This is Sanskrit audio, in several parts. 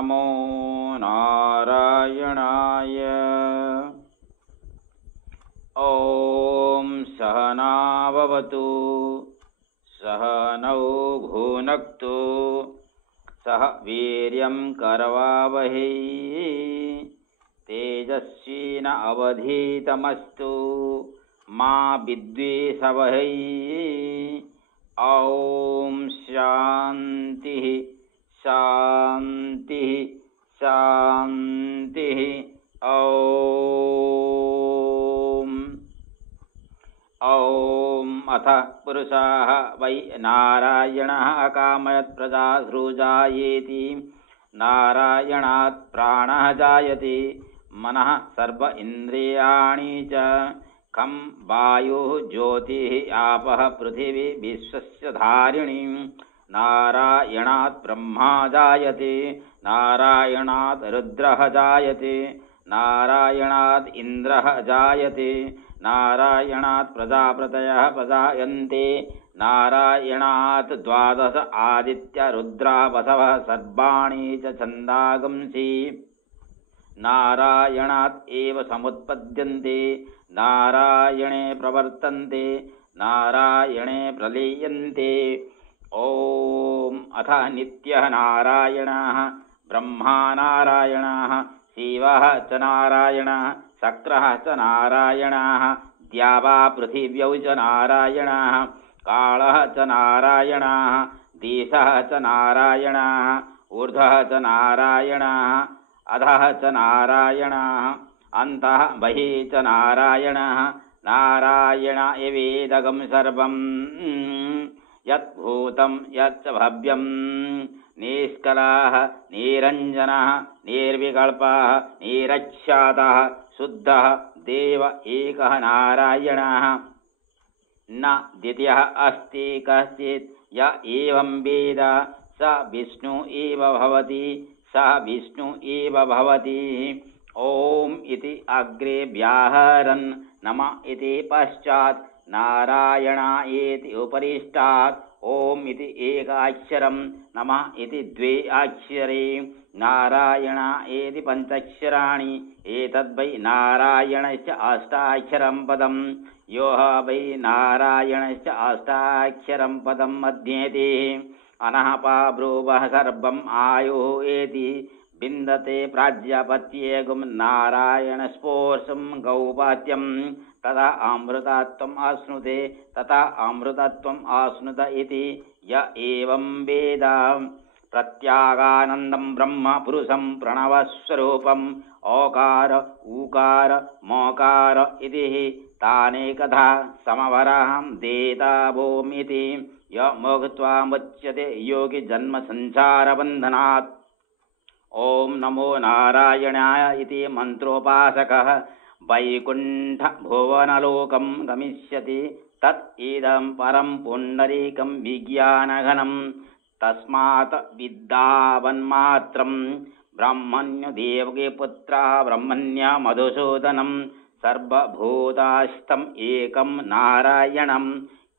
नमो नारायणाय। ॐ सहना भवतु सहनौ भुनक्तु सह वीर्यं करवावहै तेजस्विनावधीतमस्तु मा विद्विषावहै। ॐ शान्तिः शान्तिः शान्तिः। ॐ अथ पुरुषाः वै नारायणः अकामयत् प्रजा सृजायेति। नारायणात् प्राणः जायते मनः सर्व इन्द्रियाणि च। खं वायुः ज्योतिः आपः पृथिवी विश्वस्य धारिणी। नारायणात् ब्रह्मा जायते नारायणात् रुद्रः जायते नारायणात् इन्द्रः जायते नारायणात् प्रजापतयः प्रजायन्ते नारायणात् द्वादश आदित्य रुद्रा वसवः सर्वाणि च छन्दागंसि। नारायणात् एव समुत्पद्यन्ते नारायणे प्रवर्तन्ते नारायणे प्रलीयन्ते। ॐ अथ नित्यः नारायणः ब्रह्मा नारायणः शिवः च नारायणः शक्रः च नारायणः द्यावा पृथिव्यौ च नारायणः कालः च नारायणः दिशः च नारायणः ऊर्ध्वः च नारायणः अधः च नारायणः अन्तः बहिः च नारायणः। नारायण एवेदगं सर्वं यत् भूतं यच्च भव्यं निष्कलः निरञ्जनः निर्विकल्पः निरच्छादः शुद्धः देव एकः नारायणः। न द्वितीयः अस्ति कश्चित् य एवं वेद स विष्णु एव भवति स विष्णु एव भवति। ॐ इति अग्रे व्याहरन् नम इति पश्चात् नारायणायेति उपरिष्टात् ॐ इति एकाक्षरं नमः इति द्वे अक्षरे नारायणायेति पञ्चाक्षराणि। एतद्वै नारायणस्य अष्टाक्षरं पदं यो वै नारायणस्य अष्टाक्षरं पदं मध्येते अनः पाब्रूवः सर्वम् आयुः एति विन्दते प्राज्ञापत्येगुं नारायणस्पोर्षं गौपात्यं तथा अमृतत्वम् आश्नुते तथा अमृतत्वम् आश्नुत इति य एवं वेद। प्रत्यागानन्दं ब्रह्म पुरुषं प्रणवस्वरूपम् ओकार ऊकार मोकार इति तानेकधा समवराहं देताभूमिति य मोक्त्वा मुच्यते योगी जन्म संसारबन्धनात्। ॐ नमो नारायणाय इति मन्त्रोपासकः वैकुण्ठ भुवनलोकं गमिष्यति तत् इदं परं पुण्डरीकं विज्ञानघनं तस्मात् विद्यावन्मात्रं ब्रह्मण्यदेवकी पुत्रः ब्रह्मण्य मधुसूदनं सर्वभूतास्थम् एकं नारायणं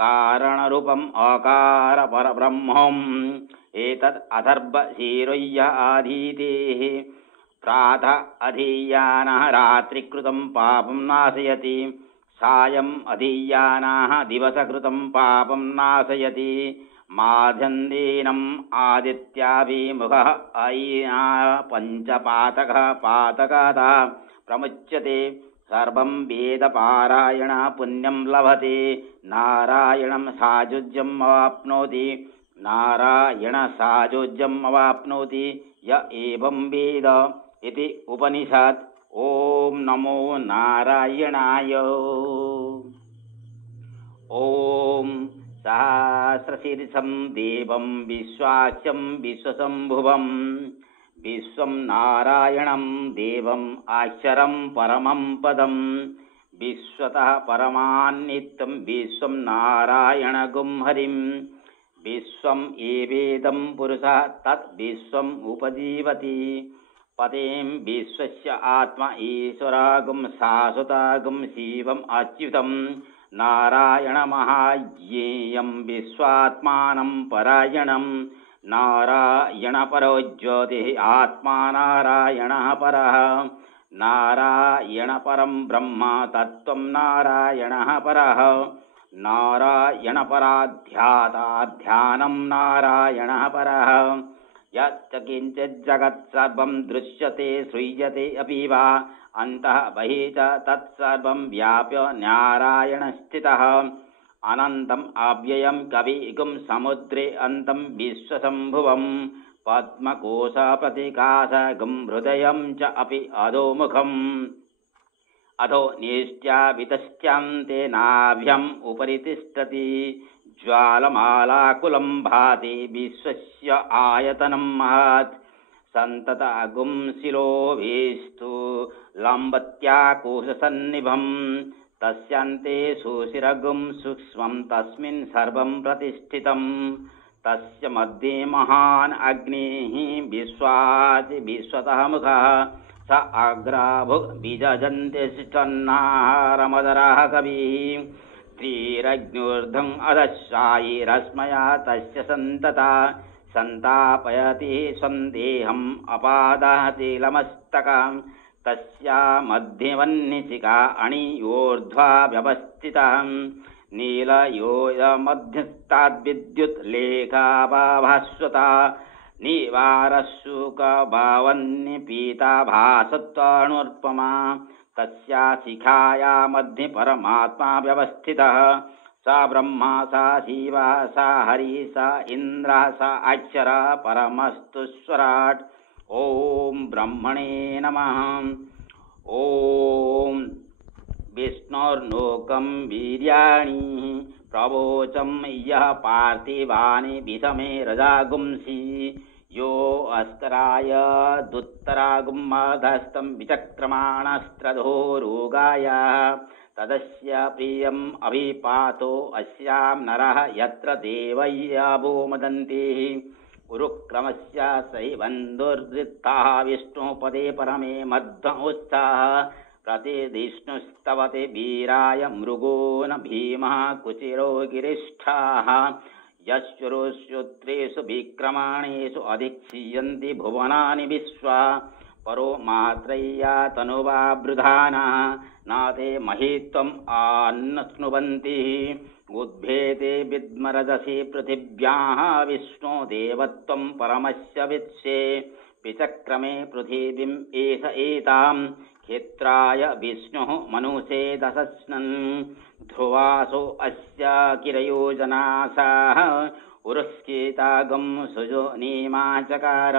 कारणरूपम् अकार परब्रह्मम्। एतद् अथर्वशीर्षय आधीतेः प्रातः अधीयानः रात्रिकृतं पापं नाशयति सायम् अधीयानः दिवसकृतं पापं नाशयति माध्यन्दीनम् आदित्याभिमुखः अय्या पञ्चपातकः पातकादा प्रमुच्यते सर्वं वेदपारायण पुण्यं लभते नारायणं सायुज्यम् अवाप्नोति नारायण सायुज्यम् अवाप्नोति य एवं वेद इति उपनिषत्। ॐ नमो नारायणाय। ॐ सहस्रशीर्षं देवं विश्वाख्यं विश्वशम्भुवं विश्वं नारायणं देवम् अक्षरं परमं पदं विश्वतः परमान्नित्यं विश्वं नारायणगुं हरिं विश्वम् एवेदं पुरुषः तत् विश्वम् उपजीवति पतिं विश्वस्य आत्मा ईश्वरागुं शाश्वतागुं शिवम् अच्युतं नारायणमहाज्ञेयं विश्वात्मानं परायणं नारायणपरो ज्योतिः आत्मा नारायणः परः नारायणपरं ब्रह्म तत्त्वं नारायणः परः नारायणपराध्यानं नारायणः परः यच्च किञ्चित् जगत् सर्वं दृश्यते श्रूयते अपि वा अन्तः बहिः च तत्सर्वं व्याप्य नारायणस्थितः अनन्तम् अव्ययं कविगुं समुद्रे अन्तं विश्वसम्भुवं पद्मकोशप्रतिकाशगुं हृदयं च अपि अधोमुखम् अधो निष्ट्यावितश्चान्ते नाभ्यम् उपरि तिष्ठति ज्वालमालाकुलं भाति विश्वस्य आयतनं महत् सन्ततगुं शिलोभिस्तु लम्बत्याकोशसन्निभम् तस्यान्ते सुशिरगुं सूक्ष्मं तस्मिन् सर्वं प्रतिष्ठितम् तस्य मध्ये महान् अग्निः विश्वाति विश्वतः मुखः स अग्राभुक् बीजजन्तिष्ठन्नारमदरः कविः त्रिरग्न्यूर्ध्वम् अधशायिरश्मया तस्य सन्तता सन्तापयति स्वं देहम् अपादहति लमस्तकम् तस्या मध्यवन्निशिका अणियोर्ध्वा व्यवस्थितः नीलयोयमध्यस्ताद्विद्युत् लेखाभास्वता निवारशुकभावन्निपीता भासत्वाणुर्पमा तस्या शिखाया मध्ये परमात्मा व्यवस्थितः स ब्रह्मा सा शिवा सा हरिः सा इन्द्रः सा अक्षरः परमस्तु स्वराट् ॐ ब्रह्मणे नमः। ॐ विष्णोर्लोकं वीर्याणि प्रवोचं यः पार्थिवानि विषमे रजागुंसि यो अस्कराय दुत्तरागुम्मधस्तं विचक्रमाणस्त्रधो रोगाय तदस्य प्रियम् अभिपातो अस्यां नरः यत्र देवय्याभो मदन्ति उरुक्रमस्य सैवन्दुर्वृत्ताः विष्णुपदे परमे मध्वोत्साह प्रतिधिष्णुस्तवते वीराय मृगो न भीमः कुचिरो गिरिष्ठाः यश्चुरुश्रुत्रेषु विक्रमाणेषु अधिक्षीयन्ति भुवनानि विश्वा परो मात्रय्या तनुवा बृधानः न ते महित्वम् आन्नश्नुवन्ति उद्भेते विद्मरजसि पृथिव्याः विष्णो देवत्वं परमस्य वित्से विचक्रमे पृथिवीम् एष एतां क्षेत्राय विष्णुः मनुषे दशस्नन् ध्रुवासो अस्य किरयोजनासाः उरुस्केतागं सुजोनिमाचकार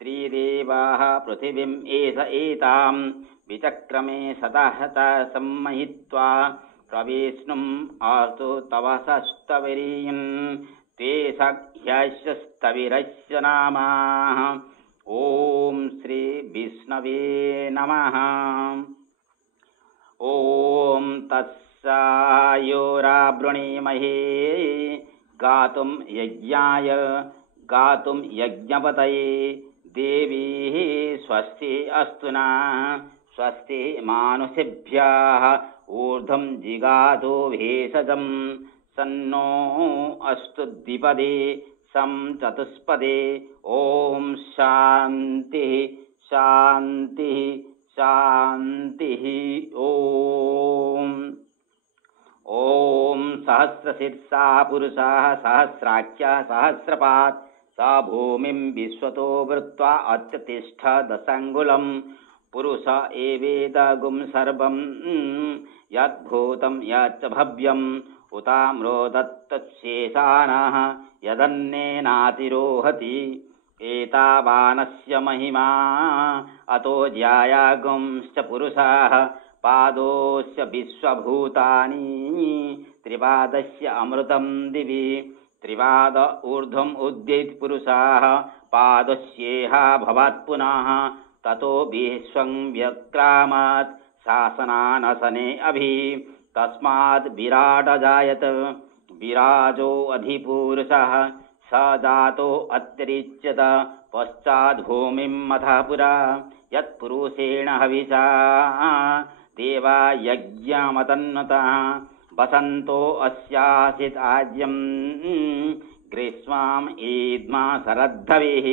त्रिदेवाः पृथिवीम् एष एतां विचक्रमे सतः सम्महित्वा प्रविष्णुम् आस्तु तव सस्तविरीन् ते सख्यश्चस्तविरस्य नामाः। ॐ श्री विष्णवे नमः। ॐ तत्सायोरावृणीमहे गातुं यज्ञाय गातुं यज्ञपतये देवीः स्वस्ति अस्तु नः स्वस्ति मानुषेभ्यः ऊर्ध्वं जिगातो भेषजं सन्नो अस्तु द्विपदे सं चतुष्पदे ॐ शान्तिः शान्तिः शान्तिः। ॐ सहस्रशीर्षा पुरुषः सहस्राख्यः सहस्रपात् स भूमिं विश्वतो वृत्वा अत्यतिष्ठ दशाङ्गुलं पुरुष एवेदगुं सर्वं यद्भूतं यच्च भव्यम् उताम्रोदत्तशेषानः यदन्नेनातिरोहति एतावानस्य महिमा अतो ज्यायागुंश्च पुरुषाः पादोस्य विश्वभूतानि त्रिपादस्य अमृतं दिवि त्रिपाद ऊर्ध्वम् उद्येत् पुरुषाः पादस्येह भवात् पुनः ततो विश्वं व्यक्रामत् शासनानसने अभि तस्मात् विराट जायत विराजो अधिपुरुषः स जातो अत्यरिच्यत पश्चात् भूमिं मथः पुरा यत्पुरुषेण हविषा देवा यज्ञमतन्वतः वसन्तो अस्यासित् आज्यं ग्रीष्माम् ईद्मा शरद्धविः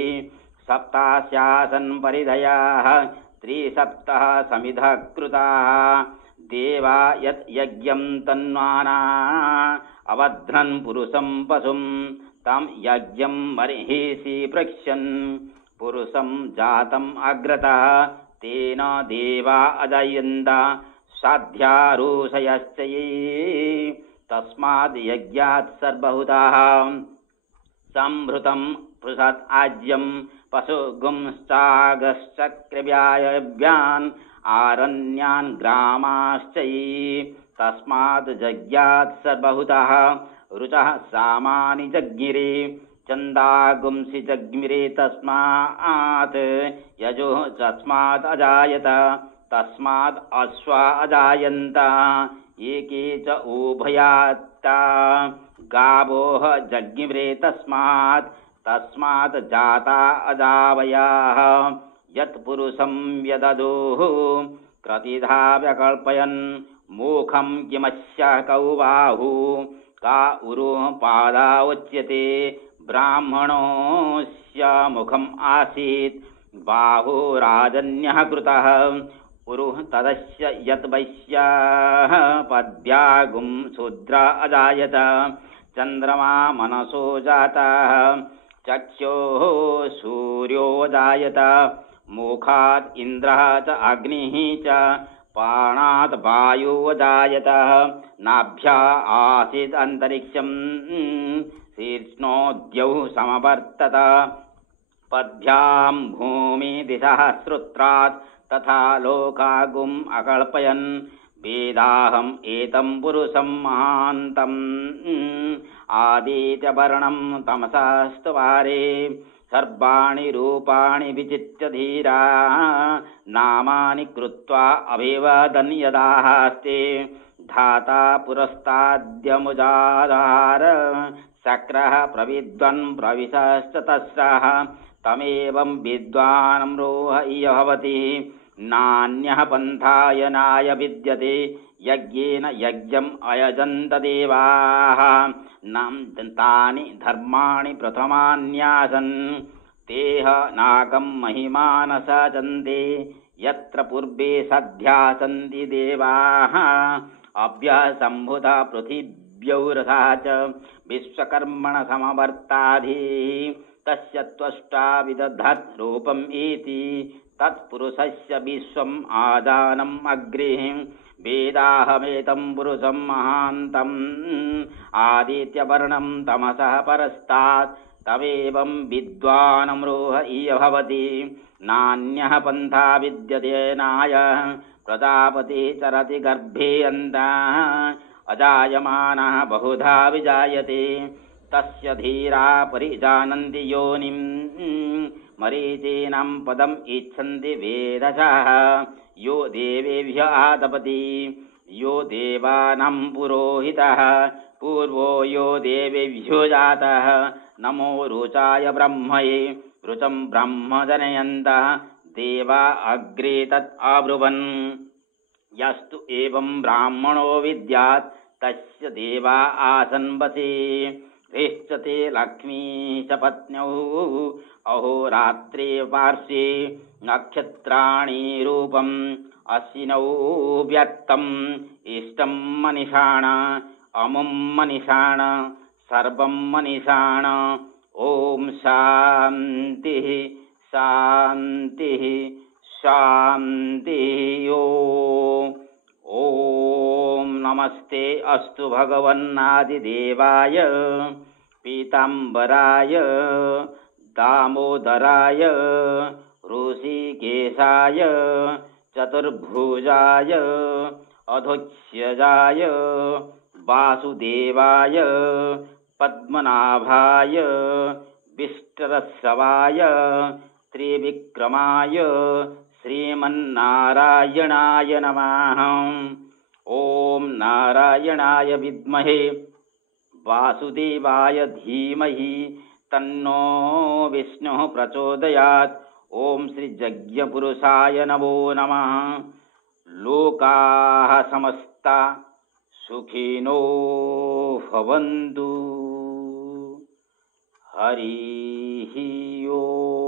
सप्तास्यासन् परिधयाः त्रिसप्तः समिधः कृताः देवा यत् यज्ञं तन्वाना अवध्नन् पुरुषं पशुं तं यज्ञं मर्हिषि पृच्छन् पुरुषं जातम् अग्रतः तेन देवा अजयन्त साध्यारुषयश्च ये तस्माद् यज्ञात् सर्वभूताः संभृतं पृषत् आज्यं पशुगुंश्चागश्चक्रव्यायव्यान् आरण्यान् ग्रामाश्च ये तस्मात् जज्ञात् सर्वभूतः रुचः सामानि जज्ञिरे चन्दागुंसि जज्ञिरे तस्मात् यजो तस्मात् अजायत तस्मात् अश्वा अजायन्त एके च उभयात्ता गावोः जज्ञिरे तस्मात् जाता अजावयाः यत्पुरुषं व्यददुः क्रतिधा व्यकल्पयन् मुखं किमस्य कौ बाहु का उरु पादा उच्यते ब्राह्मणोऽस्य मुखम् आसीत् बाहुराजन्यः कृतः उरुः तदस्य यत् वैश्याः पद्भ्यागुं शूद्रा अजायत चन्द्रमा मनसो जातः चक्षुः सूर्यो जायत मुखात् इन्द्रः च अग्निः च पाणात् वायु जायत नाभ्या आसीत् अन्तरिक्षं शीर्ष्णोद्यौ समवर्तत पद्भ्यां भूमि दिशः श्रुत्रात् तथा लोकागुम् अकल्पयन् वेदाहम् एतं पुरुषं महान्तम् आदित्यवर्णं तमसास्तवारे सर्वाणि रूपाणि विचित्य धीरा नामानि कृत्वा अभिवदन् यदास्ते धाता पुरस्ताद्यमुजाधार शक्रः प्रविद्वन् प्रविशश्च तस्रः तमेवं विद्वानम्रोह भवति नान्यः पन्थायनाय विद्यते यज्ञेन यज्ञम् अयजन्त देवाः तानि धर्माणि प्रथमान्यासन् तेह नागं महिमान सचन्ते यत्र पूर्वे सद्ध्या सन्ति देवाः अभ्यसम्भुता पृथिव्यौरथा च विश्वकर्मण समवर्ताधिः तस्य त्वष्टा विदधत् रूपम् इति तत्पुरुषस्य विश्वम् आदानम् अग्रे वेदाहमेतं पुरुषं महान्तम् आदित्यवर्णं तमसः परस्तात् तमेवं विद्वानम्रोह भवति नान्यः पन्था विद्यते नाय प्रजापति चरति गर्भे अन्तः अजायमानः बहुधा विजायते तस्य धीरा परिजानन्ति योनिं मरीचीनां पदम् इच्छन्ति वेदसः यो देवेभ्य आतपति यो देवानां पुरोहितः पूर्वो यो देवेभ्यो जातः नमो रुचाय ब्रह्मये रुचं ब्रह्म जनयन्तः देवा अग्रे तत् अब्रुवन् यस्तु एवं ब्राह्मणो विद्यात् तस्य देवा आसन् वशे ह्रिश्चते लक्ष्मी च पत्न्यौ अहोरात्रे पार्श्वे नक्षत्राणि रूपम् अश्विनौ व्यक्तम् इष्टं मनीषाण अमुं मनीषाण सर्वं मनीषाण ॐ शान्तिः शान्तिः शान्तिः ॐ नमस्ते अस्तु भगवन्नादिदेवाय पीताम्बराय दामोदराय ऋषिकेशाय चतुर्भुजाय अधोक्षजाय वासुदेवाय पद्मनाभाय विष्टरसवाय त्रिविक्रमाय श्रीमन्नारायणाय नमः। ॐ नारायणाय विद्महे वासुदेवाय धीमहि तन्नो विष्णुः प्रचोदयात्। ॐ श्रीयज्ञपुरुषाय नमो नमः। लोकाः समस्ता सुखिनो भवन्तु। हरिः ॐ